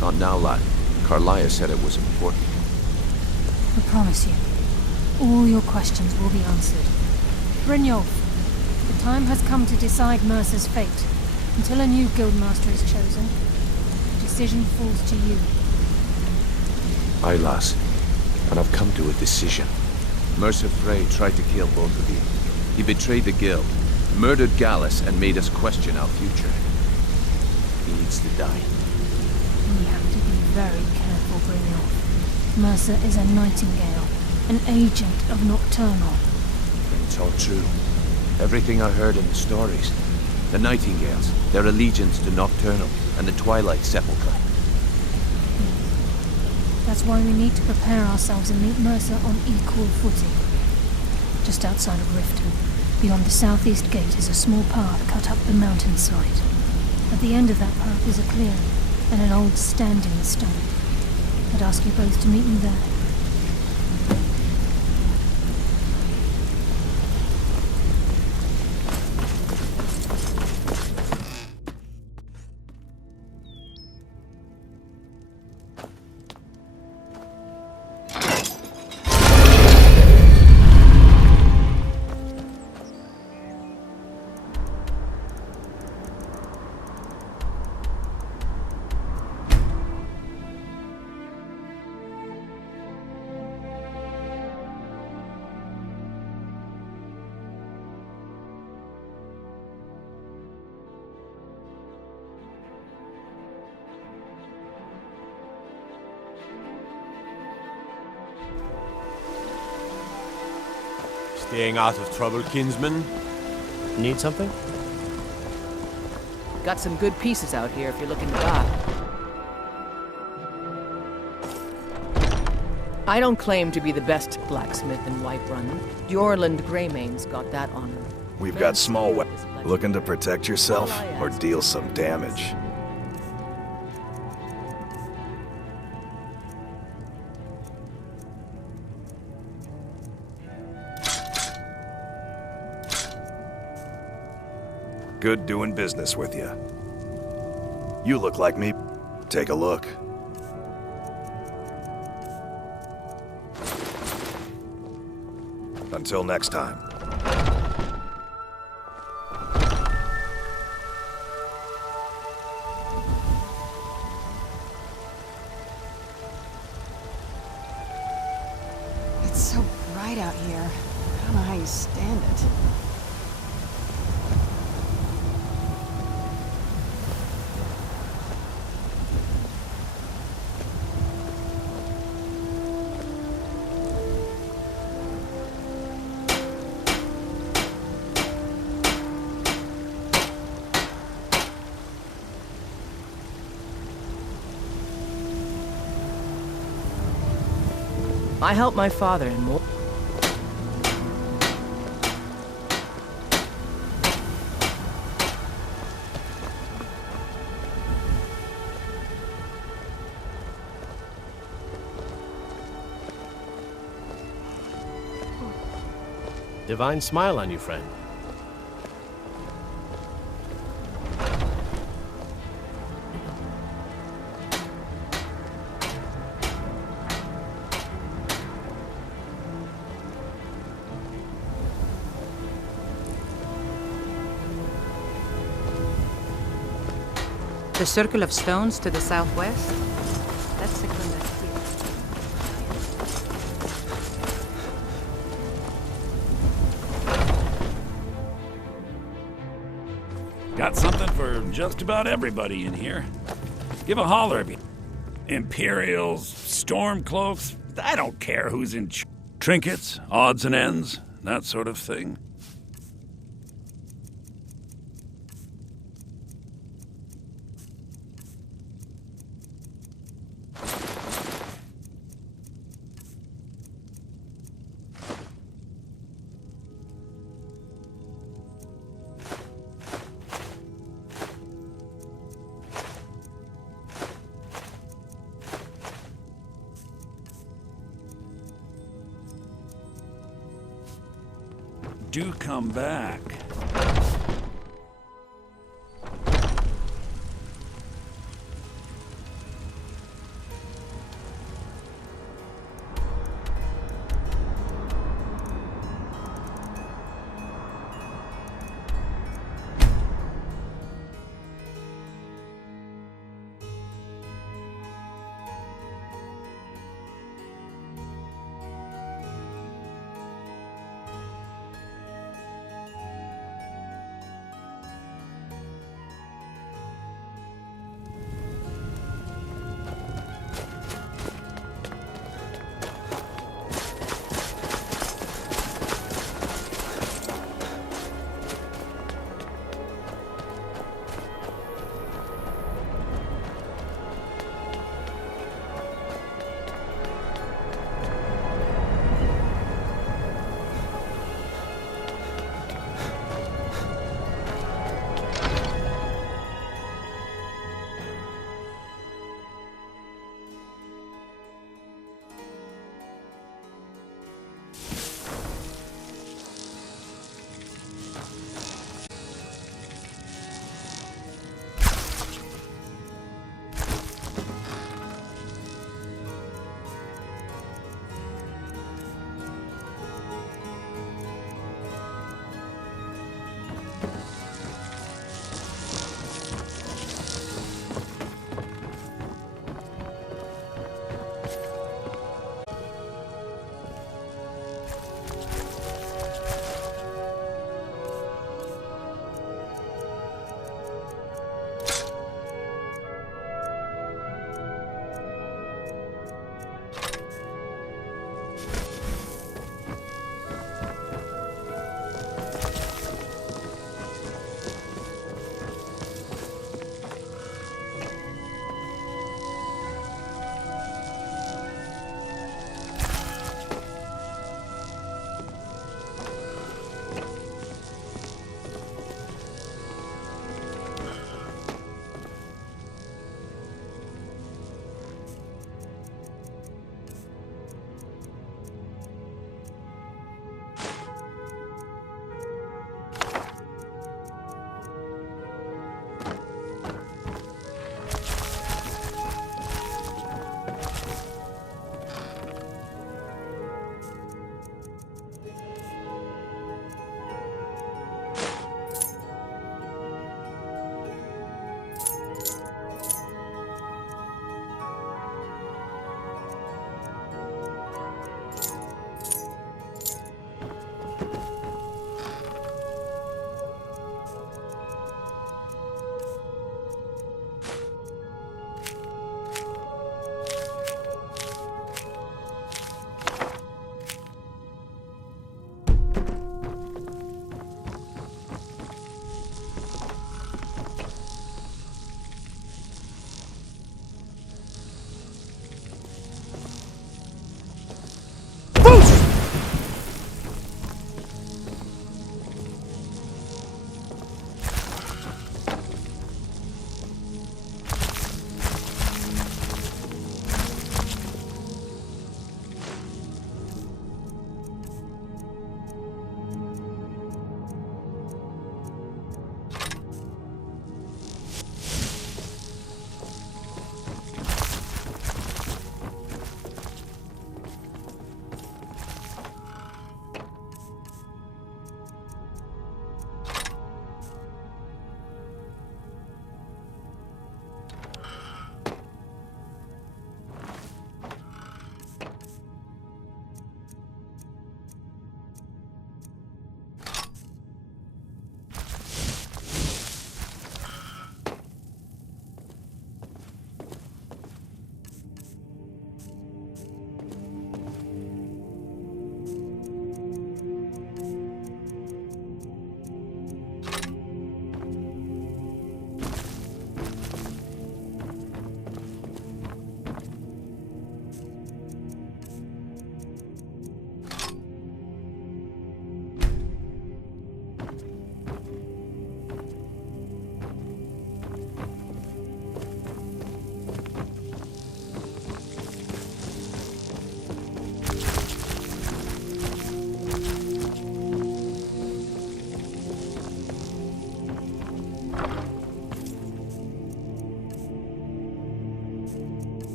Not now, lad. Carlia said it was important. I promise you, all your questions will be answered. Brynjolf, the time has come to decide Mercer's fate. Until a new guildmaster is chosen, the decision falls to you. Aye, lass. And I've come to a decision. Mercer Frey tried to kill both of you. He betrayed the guild, murdered Gallus, and made us question our future. He needs to die. We have to be very careful, Brynjolf. Mercer is a Nightingale, an agent of Nocturnal. It's all true. Everything I heard in the stories. The Nightingales, their allegiance to Nocturnal, and the Twilight Sepulchre. That's why we need to prepare ourselves and meet Mercer on equal footing. Just outside of Riften, beyond the southeast gate is a small path cut up the mountainside. At the end of that path is a clearing, and an old standing stone. I'd ask you both to meet me there. Staying out of trouble, kinsman? Need something? Got some good pieces out here if you're looking to buy. I don't claim to be the best blacksmith in Whiterun. Jorland Greymane's got that honor. We've got small weapons. Looking to protect yourself or deal some damage? Good doing business with you. You look like me. Take a look. Until next time. It's so bright out here. I don't know how you stand it. I helped my father in more. Divine smile on you, friend. The circle of stones to the southwest? That's the Got something for just about everybody in here. Give a holler if you... Imperials, storm cloaks, I don't care who's in trinkets, odds and ends, that sort of thing. Do come back.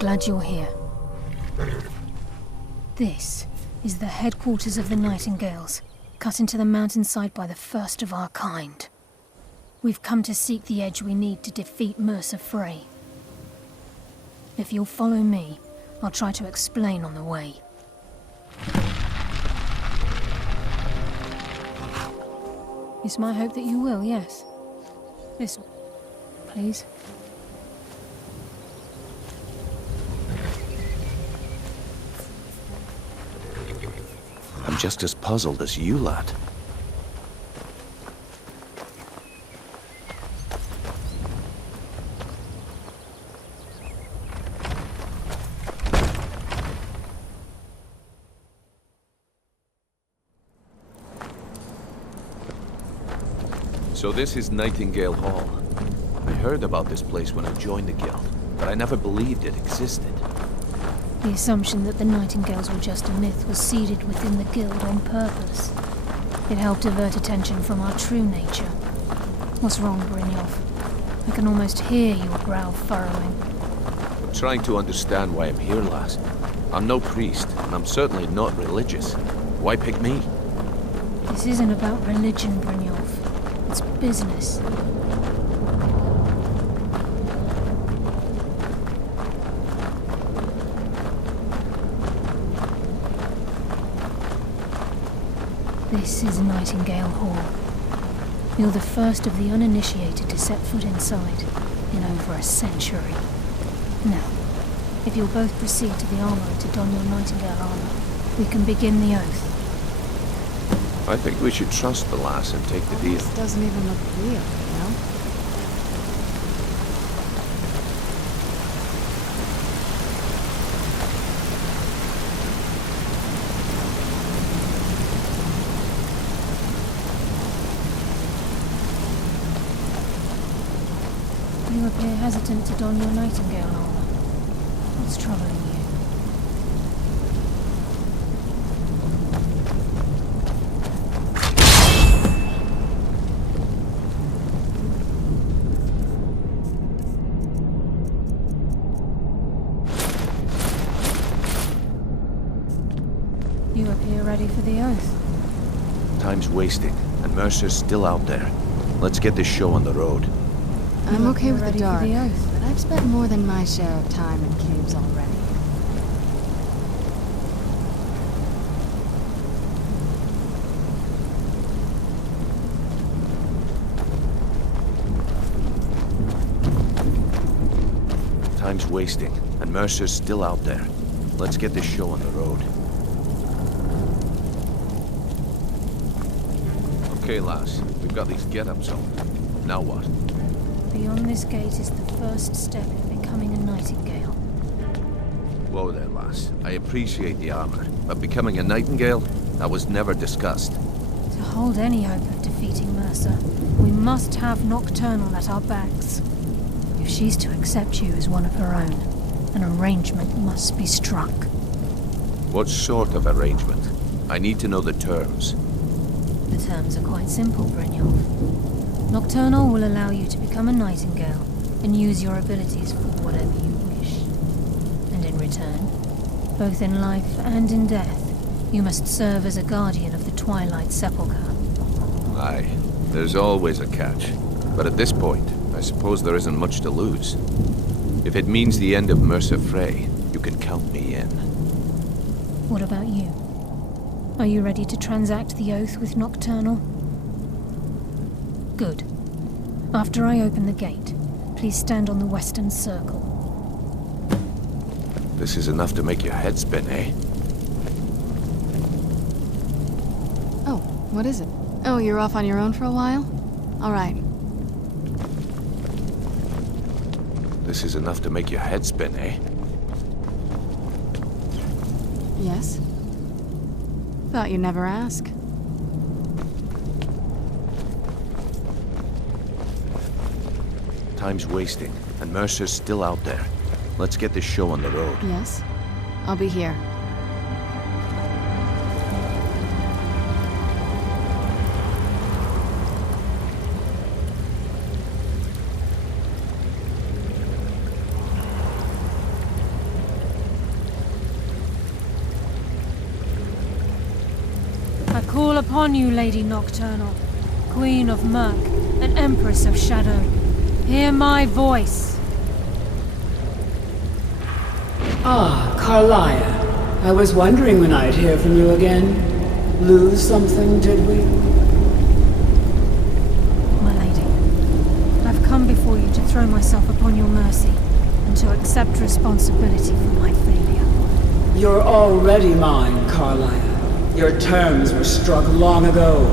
glad you're here. This is the headquarters of the Nightingales, cut into the mountainside by the first of our kind. We've come to seek the edge we need to defeat Mercer Frey. If you'll follow me, I'll try to explain on the way. It's my hope that you will, yes. This, please. I'm just as puzzled as you, lad. So this is Nightingale Hall. I heard about this place when I joined the guild, but I never believed it existed. The assumption that the Nightingales were just a myth was seeded within the guild on purpose. It helped divert attention from our true nature. What's wrong, Brynjolf? I can almost hear your brow furrowing. I'm trying to understand why I'm here, lass. I'm no priest, and I'm certainly not religious. Why pick me? This isn't about religion, Brynjolf. It's business. This is Nightingale Hall. You're the first of the uninitiated to set foot inside in over a century. Now, if you'll both proceed to the armory to don your Nightingale armor, we can begin the oath. I think we should trust the lass and take the deal. This doesn't even look real, you know? You appear hesitant to don your Nightingale armor. What's troubling you? You appear ready for the oath. Time's wasting, and Mercer's still out there. Let's get this show on the road. I'm okay with the ready for dark, the oath. but I've spent more than my share of time in caves already. Time's wasting, and Mercer's still out there. Let's get this show on the road. Okay, lass. We've got these get-ups on. Now what? Beyond this gate is the first step in becoming a Nightingale. Whoa there, lass. I appreciate the armor, but becoming a Nightingale? That was never discussed. To hold any hope of defeating Mercer, we must have Nocturnal at our backs. If she's to accept you as one of her own, an arrangement must be struck. What sort of arrangement? I need to know the terms. The terms are quite simple, Brynjolf. Nocturnal will allow you to become a Nightingale and use your abilities for whatever you wish. And in return, both in life and in death, you must serve as a guardian of the Twilight Sepulchre. Aye, there's always a catch. But at this point, I suppose there isn't much to lose. If it means the end of Mercer Frey, you can count me in. What about you? Are you ready to transact the oath with Nocturnal? Good. After I open the gate, please stand on the western circle. This is enough to make your head spin, eh? Oh, what is it? Oh, you're off on your own for a while? All right. This is enough to make your head spin, eh? Yes? Thought you'd never ask. Time's wasting, and Mercer's still out there. Let's get this show on the road. Yes? I'll be here. I call upon you, Lady Nocturnal, Queen of Murk, and Empress of Shadow. Hear my voice. Ah, Carlia. I was wondering when I'd hear from you again. Lose something, did we? My lady, I've come before you to throw myself upon your mercy, and to accept responsibility for my failure. You're already mine, Carlia. Your terms were struck long ago.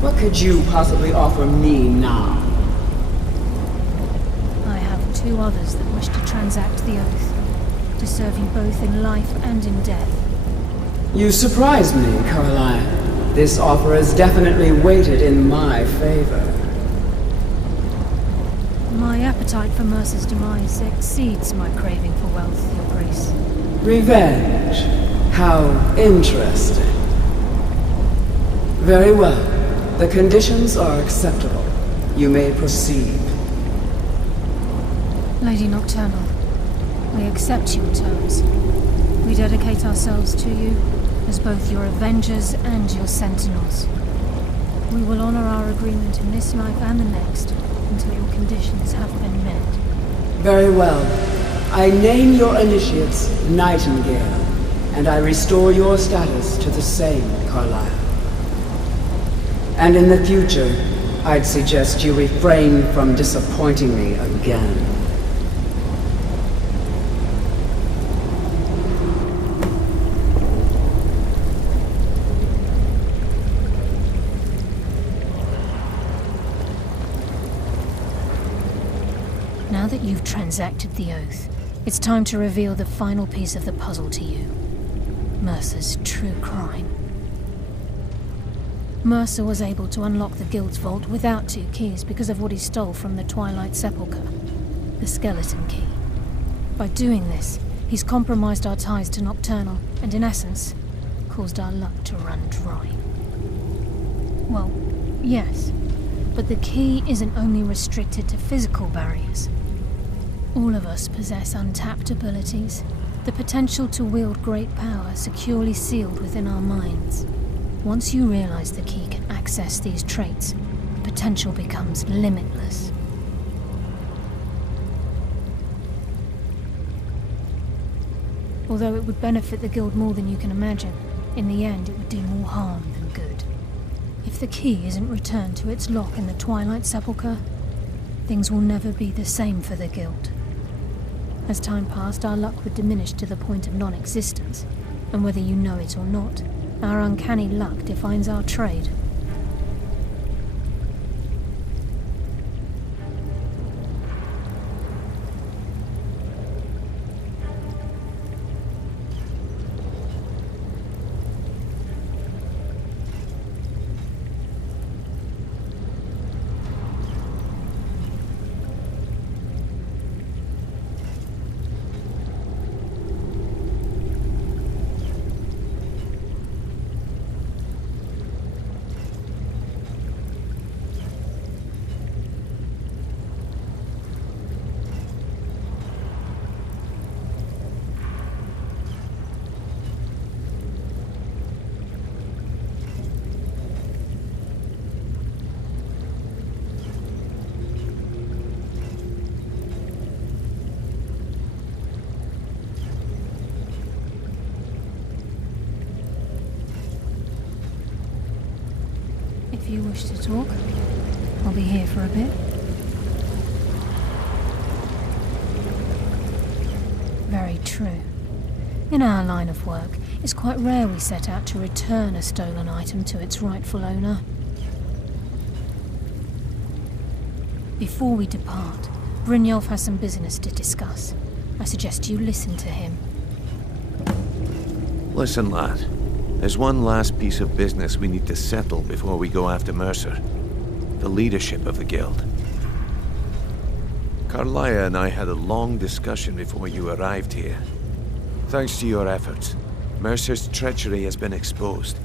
What could you possibly offer me now? I have two others that wish to transact the oath, to serve you both in life and in death. You surprised me, Carlia. This offer is definitely weighted in my favor. My appetite for Mercer's demise exceeds my craving for wealth, Your Grace. Revenge. How interesting. Very well. The conditions are acceptable. You may proceed. Lady Nocturnal, we accept your terms. We dedicate ourselves to you as both your avengers and your sentinels. We will honor our agreement in this life and the next until your conditions have been met. Very well. I name your initiates Nightingale, and I restore your status to the same, Carlisle. And in the future, I'd suggest you refrain from disappointing me again. Now that you've transacted the oath, it's time to reveal the final piece of the puzzle to you. Mercer's true crime. Mercer was able to unlock the Guild's vault without 2 keys because of what he stole from the Twilight Sepulchre, the skeleton key. By doing this, he's compromised our ties to Nocturnal and, in essence, caused our luck to run dry. Well, yes, but the key isn't only restricted to physical barriers. All of us possess untapped abilities, the potential to wield great power securely sealed within our minds. Once you realize the key can access these traits, potential becomes limitless. Although it would benefit the Guild more than you can imagine, in the end it would do more harm than good. If the key isn't returned to its lock in the Twilight Sepulchre, things will never be the same for the Guild. As time passed, our luck would diminish to the point of non-existence, and whether you know it or not, our uncanny luck defines our trade. If you wish to talk, I'll be here for a bit. Very true. In our line of work, it's quite rare we set out to return a stolen item to its rightful owner. Before we depart, Brynjolf has some business to discuss. I suggest you listen to him. Listen, lad. There's one last piece of business we need to settle before we go after Mercer. The leadership of the Guild. Carlia and I had a long discussion before you arrived here. Thanks to your efforts, Mercer's treachery has been exposed.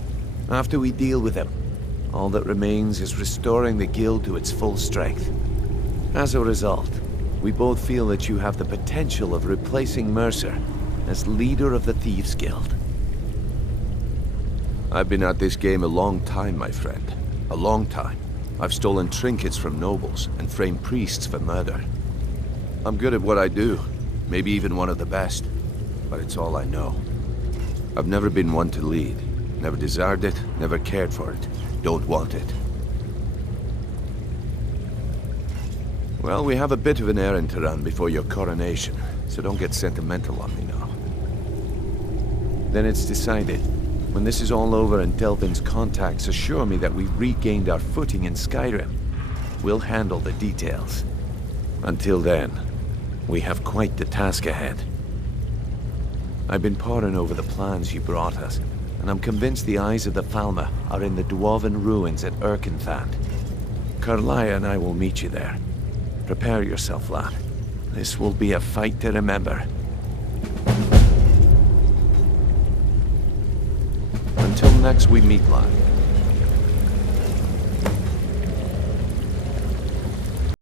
After we deal with him, all that remains is restoring the Guild to its full strength. As a result, we both feel that you have the potential of replacing Mercer as leader of the Thieves' Guild. I've been at this game a long time, my friend. A long time. I've stolen trinkets from nobles and framed priests for murder. I'm good at what I do. Maybe even one of the best. But it's all I know. I've never been one to lead. Never desired it, never cared for it. Don't want it. Well, we have a bit of an errand to run before your coronation, so don't get sentimental on me now. Then it's decided. When this is all over and Delvin's contacts assure me that we've regained our footing in Skyrim, we'll handle the details. Until then, we have quite the task ahead. I've been poring over the plans you brought us, and I'm convinced the eyes of the Falmer are in the dwarven ruins at Erkenthand. Carlia and I will meet you there. Prepare yourself, lad. This will be a fight to remember. Until next we meet, lad.